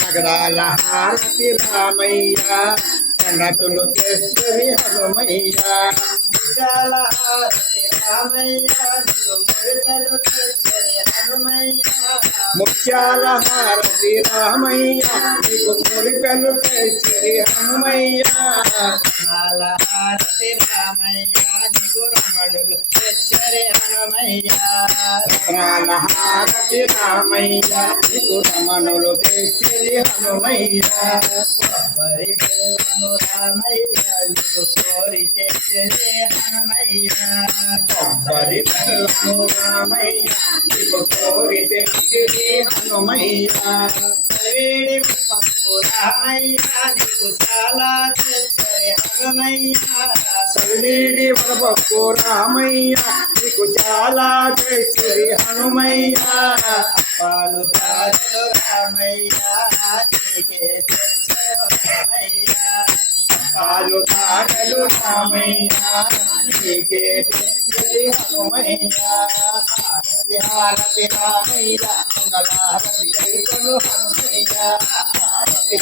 నగరాల హారతి రామయ్య కన్నతులు తెచ్చరి హనుమయ్య విశాల హారతి రామయ్య మురికలు తెచ్చరి హనుమయ్య ముత్యాల హారతి రామయ్య నీకు మురికలు తెచ్చరి హనుమయ్య రత్నాల హారతి రామయ్య నీకు రమణులు తెచ్చరి హనుమయ్య రత్నాల హారతి రామయ్య నీకు రమణులు తెచ్చరి హనుమయ్య కొబ్బరి బెల్లము రామయ్య నీకు కోరి తెచ్చరి హనుమయ్య కొబ్బరి బెల్లము రామయ్య నీకు కోరి తెచ్చరి హనుమయ్య సవేడి పప్పు రామయ్య నీకు చాలా తెచ్చరి హనుమయ్య సవేడి పప్పు రామయ్య నీకు చాలా తెచ్చరి హనుమయ్య అప్పాలు కారులు రామయ్య నీకే తెచ్చరు హనుమయ్య అప్పాలు కారులు రామయ్య నీకే తెచ్చరి హనుమయ్య హారతి రామయ్య మంగళహారతి కైకొను హనుమయ్య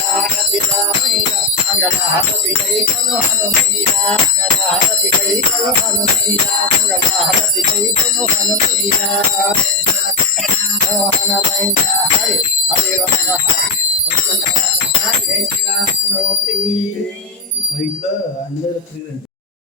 హారతి రామయ్య మంగళహారతి కైకొను హనుమయ్య మంగళహారతి కైకొను హనుమయ్య మంగళహారతి కైకొను హనుమయ్య మోహనమయ్య హరి హరి రమణ హరి జై శ్రీరామమూర్తి. ఇంట్లో అందరూ